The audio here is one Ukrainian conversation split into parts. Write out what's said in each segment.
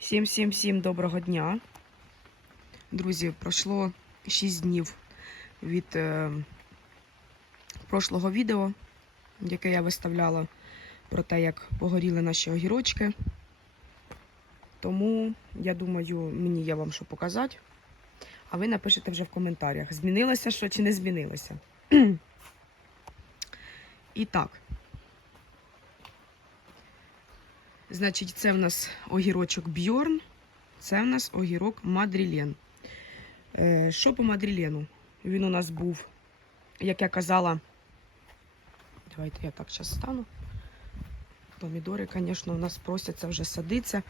Всім всім всім доброго дня. Друзі, пройшло 6 днів від е, прошлого відео, яке я виставляла про те, як погоріли наші огірочки. Тому я думаю, мені є вам що показати. А ви напишете вже в коментарях, змінилося що чи не змінилося. І так. Значить, це в нас огірочок Бьорн, це в нас огірок Мадрілен. Е, що по Мадрілену? Він у нас був, як я казала, давайте я так зараз стану. Помідори, звісно, у нас просяться вже садиться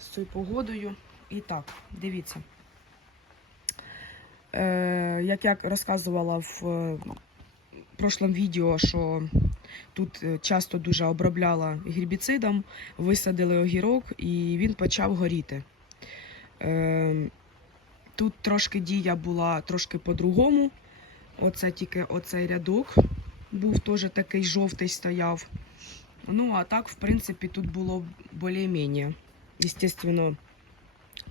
з цією погодою. І так, дивіться. Е, як я розказувала в е, прошлому відео, що тут е, часто дуже обробляла гербіцидом, висадили огірок і він почав горіти. Е, Тут трошки дія була трошки по-другому. Оце тільки оцей рядок був теж такий жовтий стояв. Ну, а так, в принципі, тут було більш-менш. Естественно,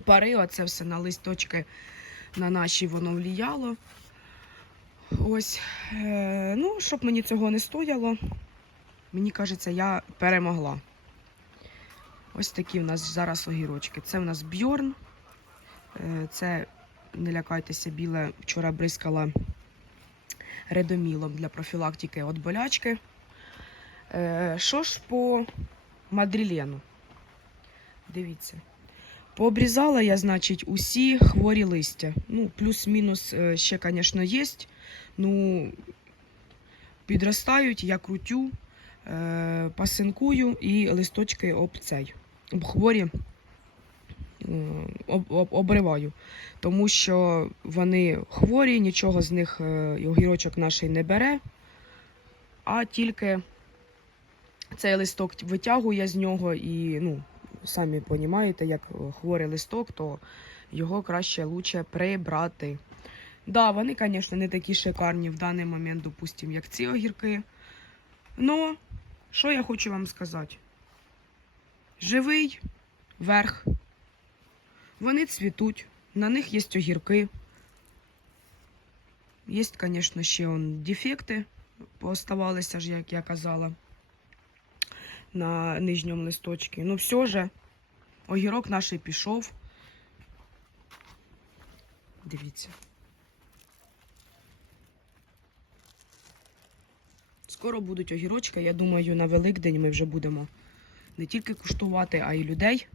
пари, оце все на листочки на наші воно вліяло. Ось. Е, ну, щоб мені цього не стояло, мені кажеться, я перемогла. Ось такі в нас зараз огірочки. Це в нас бьорн. Е, це, не лякайтеся, біле вчора бризкала редомілом для профілактики від болячки. Е, Що ж по мадрілену? Дивіться. Пообрізала я, значить, усі хворі листя. Ну, плюс-мінус е, ще, звісно, є. Ну, підростають, я крутю, е, пасинкую і листочки об цей. Об хворі е, об, об, обриваю. Тому що вони хворі, нічого з них огірочок наш не бере, а тільки цей листок витягує з нього і, ну, самі розумієте, як хворий листок, то його краще лучше прибрати. Да, вони, звісно, не такі шикарні в даний момент, допустимо, як ці огірки. Но, що я хочу вам сказати? Живий верх. Вони цвітуть, на них є огірки. Є, звісно, ще он, дефекти пооставалися ж, як я казала, на нижньому листочці. Ну, все же, огірок наш пішов. Дивіться. Скоро будуть огірочки. Я думаю, на Великдень ми вже будемо не тільки куштувати, а й людей.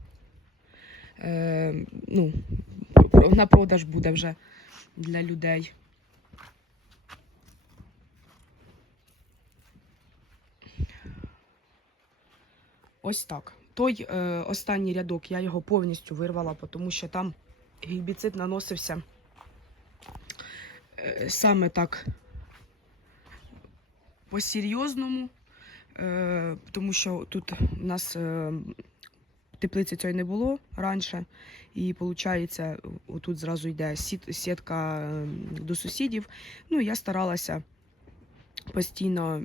Е, ну, на продаж буде вже для людей. Ось так. Той е, останній рядок я його повністю вирвала, тому що там гербіцид наносився е, саме так по-серйозному, е, тому що тут у нас е, теплиці цієї не було раніше. І виходить, отут зразу йде сітка е, до сусідів. Ну, я старалася постійно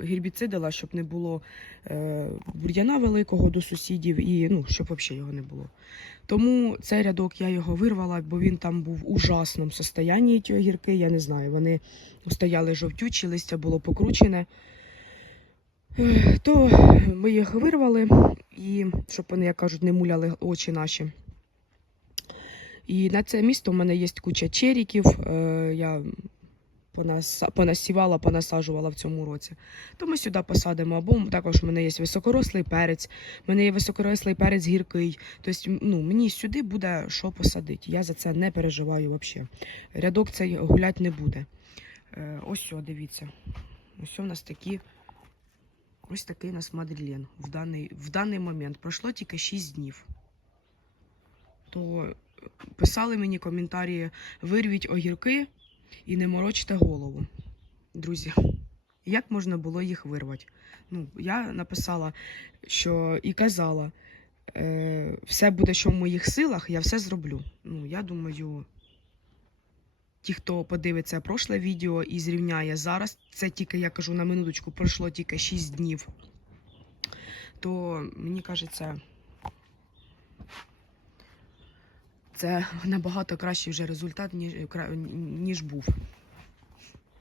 гербіцидила, щоб не було е, бур'яна великого до сусідів і ну, щоб взагалі його не було. Тому цей рядок я його вирвала, бо він там був в ужасному стані, ті огірки, я не знаю. Вони стояли жовтючі, листя було покручене. То ми їх вирвали, і щоб вони, як кажуть, не муляли очі наші. І на це місто в мене є куча черіків. е, Я понасівала, понасаджувала в цьому році. То ми сюди посадимо. Або також в мене є високорослий перець, в мене є високорослий перець гіркий. Тобто, ну, мені сюди буде що посадити. Я за це не переживаю взагалі. Рядок цей гулять не буде. Е, Ось що, дивіться. Ось у нас такі. Ось такий у нас мадрілен в даний, в даний момент. Пройшло тільки 6 днів. То писали мені коментарі: вирвіть огірки і не морочте голову. Друзі, як можна було їх вирвати? Ну, я написала, що і казала, е, все буде, що в моїх силах, я все зроблю. Ну, я думаю, ті, хто подивиться прошле відео і зрівняє зараз, це тільки, я кажу, на минуточку пройшло тільки 6 днів, то мені кажеться, Це набагато кращий вже результат, ніж, ніж був.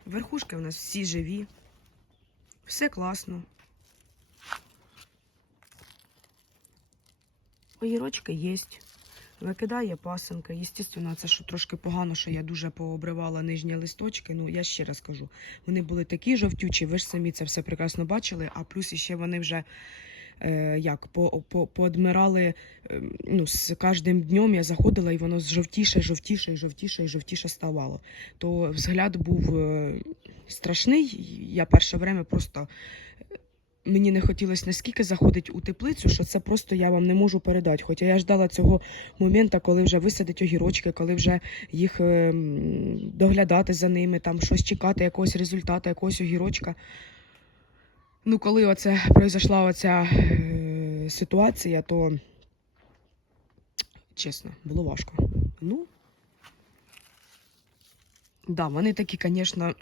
Верхушки у нас всі живі. Все класно. Огірочки є. Викидає пасенка. Єстественно, це що трошки погано, що я дуже пообривала нижні листочки. Ну, я ще раз кажу, вони були такі жовтючі, ви ж самі це все прекрасно бачили, а плюс іще вони вже як по, по, поодмирали. е, ну, з кожним днем я заходила, і воно жовтіше, жовтіше, жовтіше, і жовтіше ставало. То взгляд був е, страшний. Я перше время просто. е, Мені не хотілося наскільки заходити у теплицю, що це просто я вам не можу передати. Хоча я ждала цього моменту, коли вже висадить огірочки, коли вже їх е, доглядати за ними, там щось чекати, якогось результату, якогось огірочка. Ну, коли оце произошла оця е, ситуація, то чесно, було важко. Ну, да, вони такі, звісно,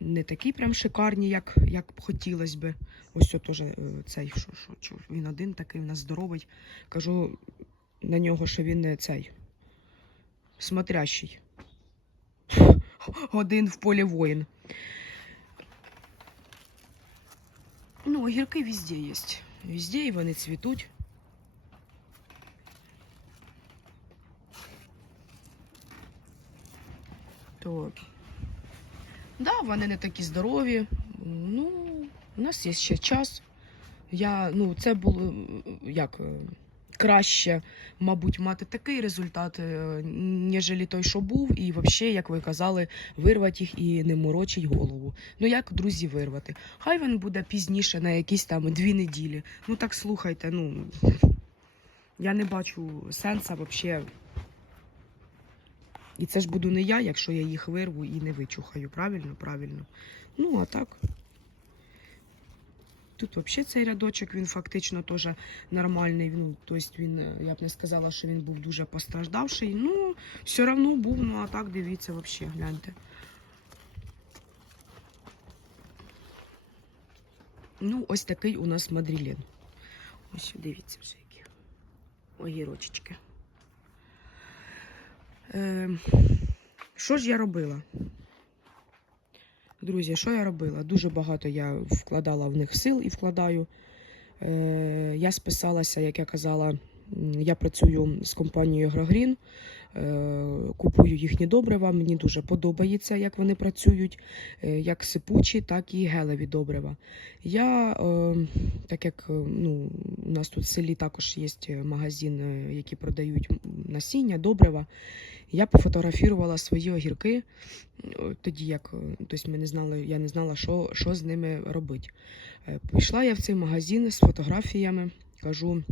не такі прям шикарні, як, як б хотілося би. Ось це теж цей, що, що, що, він один такий, у нас здоровий. Кажу на нього, що він не цей смотрящий. Один в полі воїн. Ну, огірки везде є. Везде і вони цвітуть. Так. да, вони не такі здорові. Ну, у нас є ще час. Я, ну, це було як е, краще, мабуть, мати такий результат, е, ніж той, що був, і взагалі, як ви казали, вирвати їх і не морочить голову. Ну як, друзі, вирвати? Хай він буде пізніше на якісь там дві неділі. Ну так слухайте, ну я не бачу сенса взагалі. І це ж буду не я, якщо я їх вирву і не вичухаю. Правильно? Правильно. Ну, а так. Тут взагалі цей рядочок, він фактично теж нормальний. Ну, тобто він, е, я б не сказала, що він був дуже постраждавший. Ну, все одно був, ну а так дивіться, взагалі, гляньте. Ну, ось такий у нас мадрілін. Ось дивіться вже які огірочечки. Е, що ж я робила? Друзі, що я робила? Дуже багато я вкладала в них сил і вкладаю. Е, я списалася, як я казала, я працюю з компанією Грогрін, купую їхні добрива. Мені дуже подобається, як вони працюють, е, як сипучі, так і гелеві добрива. Я, е, так як е, ну, у нас тут в селі також є магазин, е, які продають насіння, добрива. Я пофотографувала свої огірки е, тоді, як е, тобто ми не знали, я не знала, що, що з ними робити. Е, Пішла я в цей магазин з фотографіями, кажу.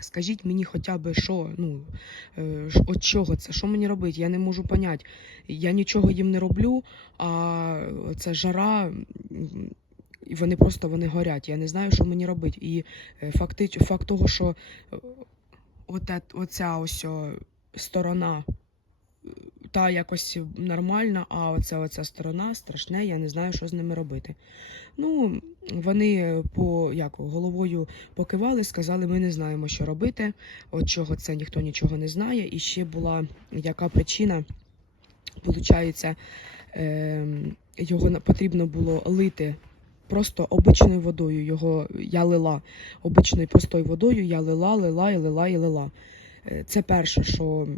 Скажіть мені хоча б що, ну е, от чого це, що мені робити? Я не можу зрозуміти, Я нічого їм не роблю, а це жара, і вони просто вони горять. Я не знаю, що мені робити. І е, факти, факт того, що е, оця ось сторона та якось нормальна, а оця, оця сторона страшне, я не знаю, що з ними робити. Ну, вони по як головою покивали, сказали, ми не знаємо, що робити. От чого це ніхто нічого не знає. І ще була яка причина, Получається, е, його потрібно було лити просто обичною водою. Його я лила обичною простою водою, я лила, лила і лила і лила. Е, Це перше, що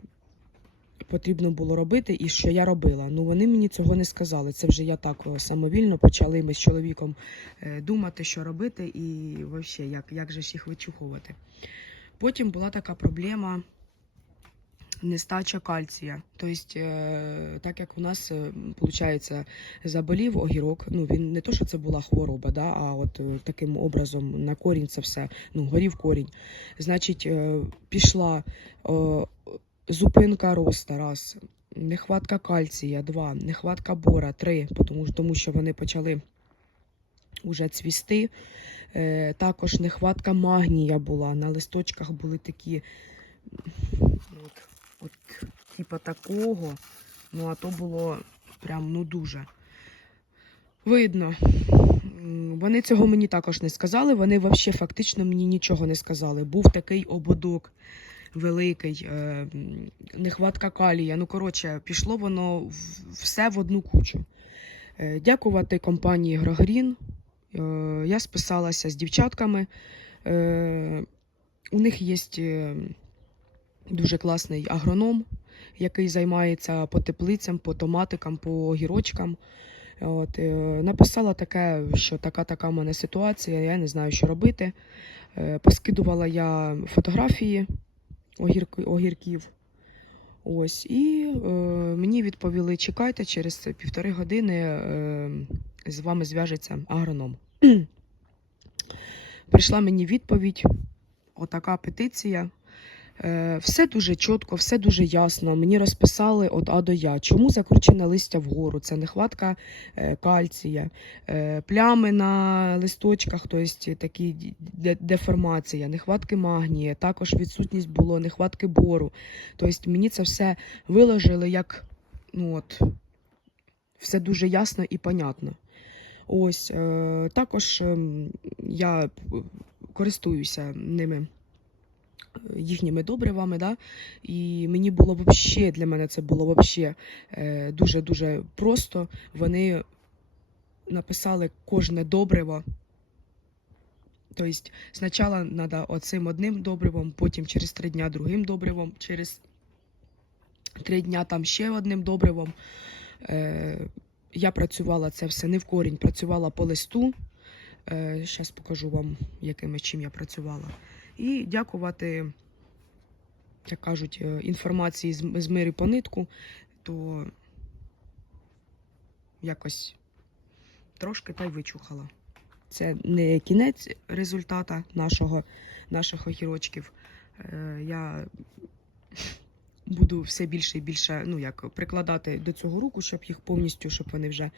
потрібно було робити, і що я робила. Ну вони мені цього не сказали. Це вже я так самовільно почали ми з чоловіком е, думати, що робити, і взагалі, як, як же ж їх вичухувати. Потім була така проблема нестача кальція. Тобто, е, так як у нас виходить, заболів огірок, ну він не то, що це була хвороба, да, а от е, таким образом на корінь це все, ну, горів корінь. Значить, е, пішла е, зупинка роста, раз, нехватка кальція, два, нехватка бора, три, тому, тому що вони почали уже цвісти. Е, також нехватка магнія була. На листочках були такі, от, от, типа такого. Ну, а то було прям ну дуже. Видно. Вони цього мені також не сказали. Вони взагалі фактично мені нічого не сказали. Був такий ободок великий, е, нехватка калія. Ну, коротше, пішло воно все в одну кучу. Е, Дякувати компанії Грогрін. Е, Я списалася з дівчатками. У них є дуже класний агроном, який займається по теплицям, по томатикам, по огірочкам. От, написала таке, що така така в мене ситуація, я не знаю, що робити. Поскидувала я фотографії огірки, огірків. Ось, і е, мені відповіли: чекайте, через півтори години е, з вами зв'яжеться агроном. Прийшла мені відповідь, отака петиція. Е, Все дуже чітко, все дуже ясно. Мені розписали від А до Я. Чому закручене листя вгору? Це нехватка е, кальція, е, плями на листочках, тобто такі деформація, нехватки магнія, також відсутність було нехватки бору. Тобто мені це все виложили як ну от, все дуже ясно і понятно. Ось також ем, я користуюся ними їхніми добривами, да? і мені було вообще, для мене це було вообще е, дуже-дуже просто. Вони написали кожне добриво. Тобто, спочатку треба оцим одним добривом, потім через три дня другим добривом, через три дня там ще одним добривом. Е, я працювала це все не в корінь, працювала по листу. Зараз покажу вам, якими чим я працювала. І дякувати, як кажуть, е, інформації з, мирі по нитку, то якось трошки та й вичухала. Це не кінець результата нашого, наших огірочків. Е, Я буду все більше і більше ну, як, прикладати до цього руку, щоб їх повністю, щоб вони вже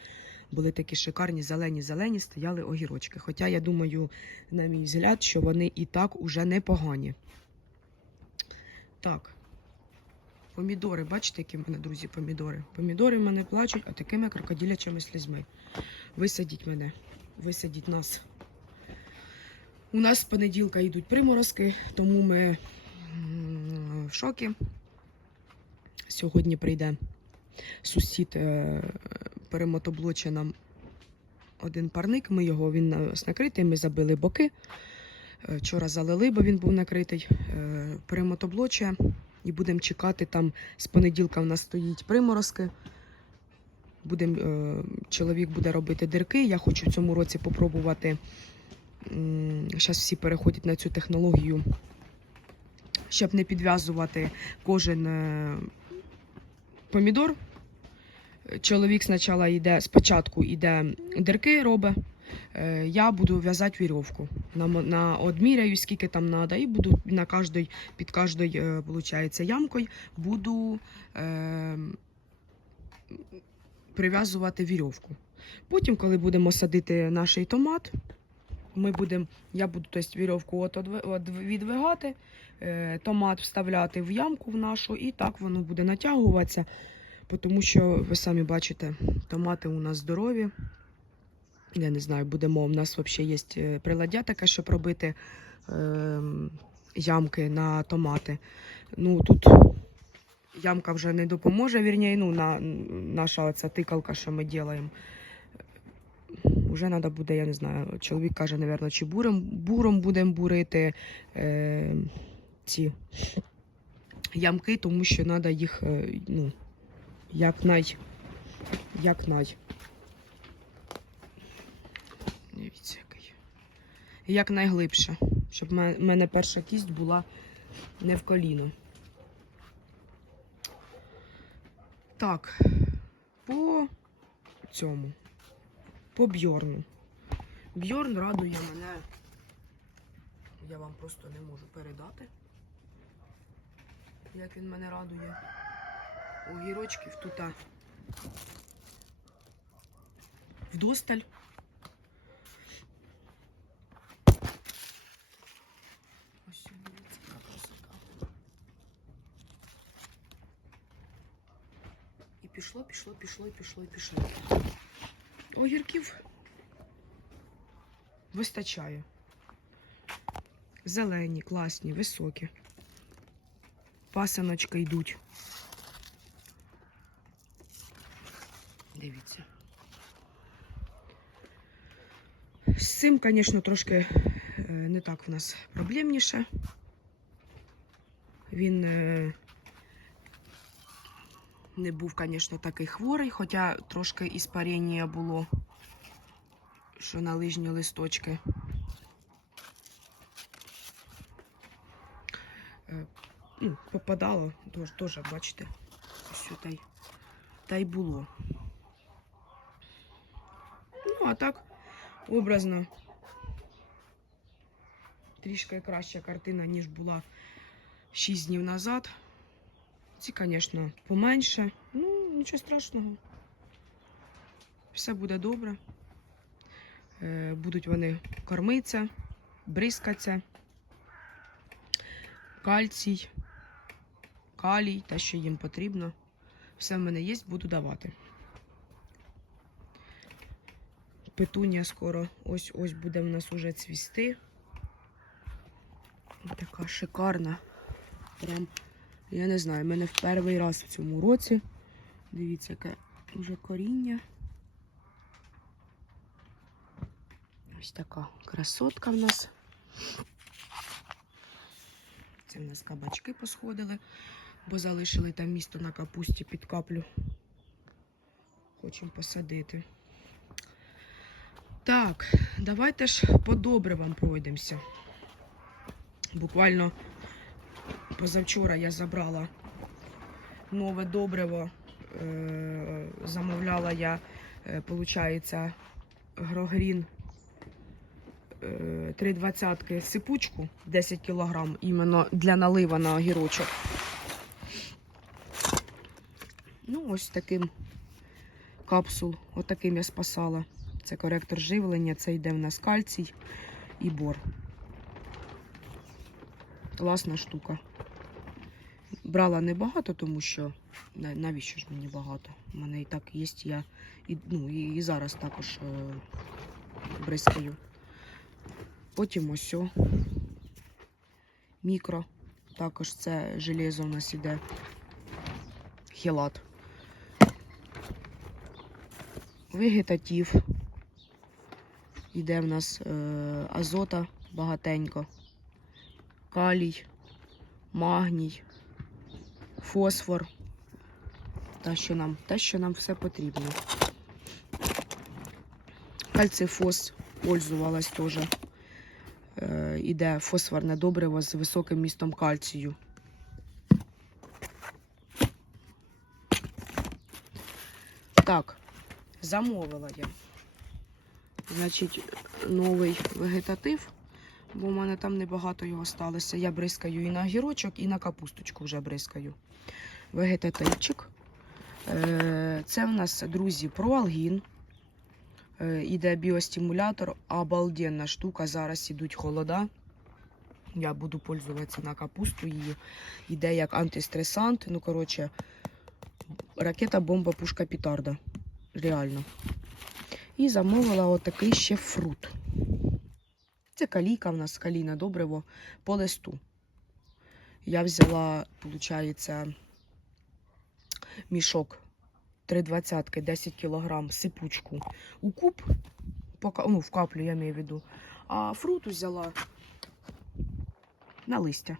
були такі шикарні, зелені-зелені, стояли огірочки. Хоча я думаю, на мій взгляд, що вони і так уже непогані. Так. Помідори, бачите, які в мене, друзі, помідори? Помідори в мене плачуть, а такими крокодилячими слізьми. Висадіть мене, висадіть нас. У нас з понеділка йдуть приморозки, тому ми в шокі. Сьогодні прийде сусід, е, перемотоблоче нам один парник. Ми його він накритий, ми забили боки. Е, Вчора залили, бо він був накритий. Е, Перемотоблоче і будемо чекати там з понеділка в нас стоїть приморозки. Будем, е, чоловік буде робити дирки. Я хочу в цьому році попробувати. Зараз всі переходять на цю технологію, щоб не підв'язувати кожен помідор. Чоловік спочатку йде, спочатку йде дирки робить. Е, Я буду в'язати вірьовку. На, на одміряю, скільки там треба, і буду на кожний, під кожною, ямкою буду е, прив'язувати вірьовку. Потім, коли будемо садити наш томат, ми будемо, я буду тобто, вірьовку от, от відвигати, е, томат вставляти в ямку в нашу, і так воно буде натягуватися. Тому що ви самі бачите, томати у нас здорові. Я не знаю, будемо. У нас взагалі є е, приладдя таке, щоб робити е, ямки на томати. Ну тут ямка вже не допоможе, вірніше, ну, на, наша оця тикалка, що ми робимо. Уже треба буде, я не знаю, чоловік каже, напевно, чи буром, буром будемо бурити е, ці ямки, тому що треба їх, е, ну, як най, як най. Дивіться, який. Як найглибше, щоб в мене перша кість була не в коліно. Так, по цьому. По Бьорну. Бьорн радує мене. Я вам просто не можу передати. Як він мене радує. Огірочків тут вдосталь. Ось дивіться, яка. І пішло, пішло, пішло, пішло, пішло. Огірків вистачає. Зелені, класні, високі. пасиночки йдуть. Дивіться. З цим, звісно, трошки е, не так в нас проблемніше. Він е, не був, звісно, такий хворий, хоча трошки іспарення було, що на лижні листочки. Е, Ну, попадало, теж, бачите, що та та й було. А так, образно, трішки краща картина, ніж була 6 днів назад. Ці, звісно, поменше. Ну, нічого страшного. Все буде добре. Е, Будуть вони кормитися, бризкатися. Кальцій, калій, те, що їм потрібно. Все в мене є, буду давати. Петунія скоро ось ось буде в нас уже цвісти. Така шикарна. Прям, я не знаю, в мене в перший раз в цьому році. Дивіться, яке вже коріння. Ось така красотка в нас. Це в нас кабачки посходили, бо залишили там місто на капусті під каплю. Хочемо посадити. Так, давайте ж по добривам пройдемося. Буквально позавчора я забрала нове добриво. Е, замовляла я, е, получається, Грогрін е, 3,20 сипучку 10 кг іменно для налива на огірочок. Ну, ось таким капсул, отаким я спасала. Це коректор живлення, це йде в нас кальцій і бор. Класна штука. Брала небагато, тому що навіщо ж мені багато? У мене і так є, я і, ну, і, зараз також е, бризкаю. Потім ось о. Мікро. Також це железо у нас іде. Хілат. Вегетатив. Іде в нас е, азота багатенько. Калій, магній, фосфор. Те, що нам, те, що нам все потрібно. Кальцифос пользувалась теж. Е, іде фосфорне добриво з високим містом кальцію. Так, замовила я. Значить, новий вегетатив, бо в мене там небагато його сталося. Я бризкаю і на огірочок, і на капусточку вже бризкаю. Вегетативчик. Е, Це в нас, друзі, проалгін. Е, Іде біостимулятор, обалденна штука. Зараз ідуть холода. Я буду пользуватися на капусту її. Іде як антистресант. Ну, коротше, ракета, бомба, пушка, пітарда. Реально. І замовила отакий ще фрут. Це калійка в нас, калійне добриво по листу. Я взяла, виходить, мішок 3,20, 10 кг сипучку у куб, ну, в каплю я маю в виду. А фрут взяла на листя.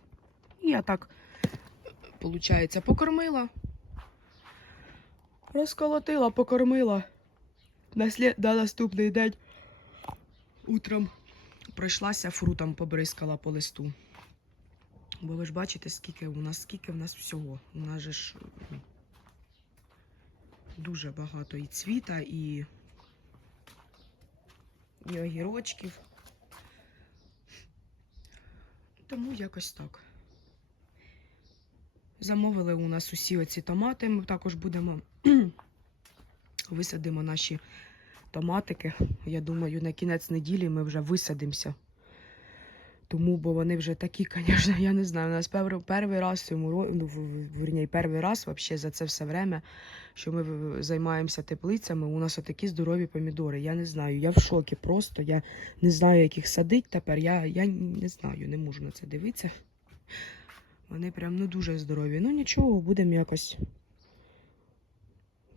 І я так, виходить, покормила, розколотила, покормила. На, наступний день утром пройшлася фрутом, побризкала по листу. Бо ви ж бачите, скільки у нас, скільки в нас всього. У нас же ж дуже багато і цвіта, і, і огірочків. Тому якось так. Замовили у нас усі оці томати. Ми також будемо висадимо наші томатики. Я думаю, на кінець неділі ми вже висадимося. Тому, бо вони вже такі, звісно, я не знаю. У нас пер- перший раз цьому ну, в- в- перший раз вообще за це все время, що ми займаємося теплицями, у нас отакі здорові помідори. Я не знаю, я в шокі просто. Я не знаю, як їх садить тепер. Я, я не знаю, не можу на це дивитися. Вони прям ну дуже здорові. Ну нічого, будемо якось.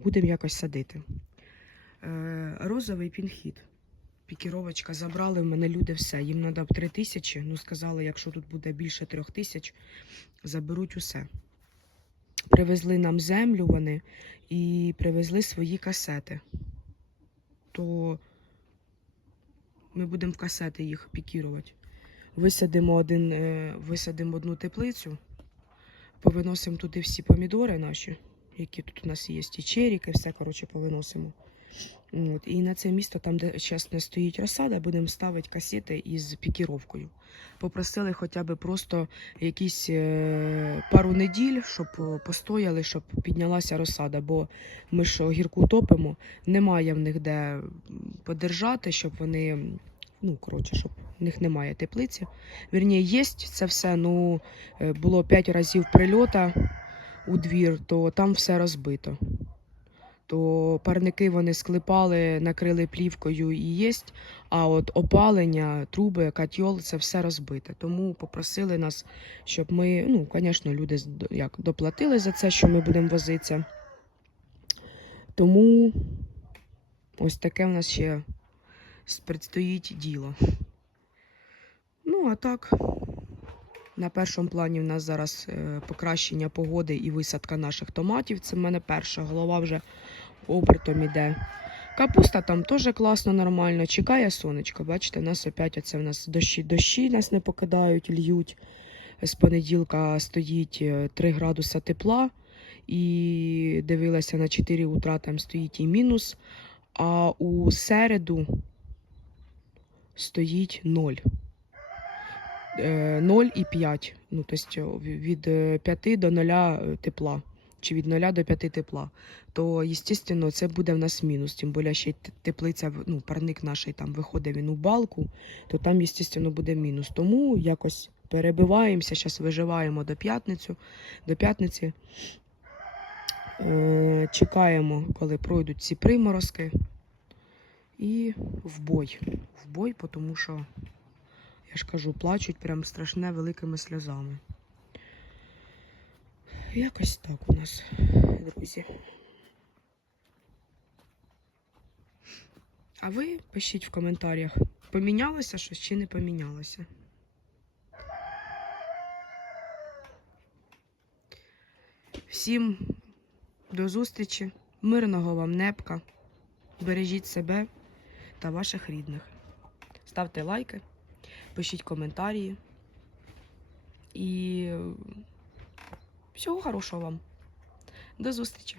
Будемо якось садити. Е, розовий пінхід. Пікіровочка забрали в мене люди все. Їм треба 3 тисячі. Ну, сказали, якщо тут буде більше трьох тисяч, заберуть усе. Привезли нам землю вони і привезли свої касети. То ми будемо в касети їх пікірувати. Висадимо, один, е, висадимо одну теплицю, повиносимо туди всі помідори наші, які тут у нас є, і черіки, все, коротше, повиносимо. От. І на це місто, там, де зараз не стоїть розсада, будемо ставити касети із пікіровкою. Попросили хоча б просто якісь е, пару неділь, щоб е, постояли, щоб піднялася розсада, бо ми ж огірку топимо, немає в них де подержати, щоб вони, ну, коротше, щоб в них немає теплиці. Вірні, є це все, ну, е, було 5 разів прильота у двір, то там все розбито. То парники вони склепали, накрили плівкою і єсть, а от опалення, труби, котел це все розбите. Тому попросили нас, щоб ми, ну, звісно, люди як доплатили за це, що ми будемо возитися. Тому ось таке в нас ще предстоїть діло. Ну, а так, на першому плані в нас зараз е, покращення погоди і висадка наших томатів. Це в мене перша голова вже обертом іде. Капуста там теж класно, нормально. Чекає сонечко. Бачите, нас опять оце в нас дощі, дощі нас не покидають, льють. З понеділка стоїть е, 3 градуса тепла. І дивилася на 4 утра, там стоїть і мінус. А у середу стоїть 0. Е, 0 і 5. Ну, тобто від 5 до 0 тепла. Чи від 0 до 5 тепла. То, звісно, це буде в нас мінус. Тим більше ще теплиця, ну, парник наш там виходить він у балку, то там, звісно, буде мінус. Тому якось перебиваємося, зараз виживаємо до п'ятницю, до п'ятниці. Е, чекаємо, коли пройдуть ці приморозки. І в бой. В бой, тому що, я ж кажу, плачуть прям страшне великими сльозами. Якось так у нас, друзі. А ви пишіть в коментарях, помінялося щось чи не помінялося. Всім до зустрічі, мирного вам непка. Бережіть себе та ваших рідних. Ставте лайки, пишіть коментарі. І всього хорошого вам. До зустрічі!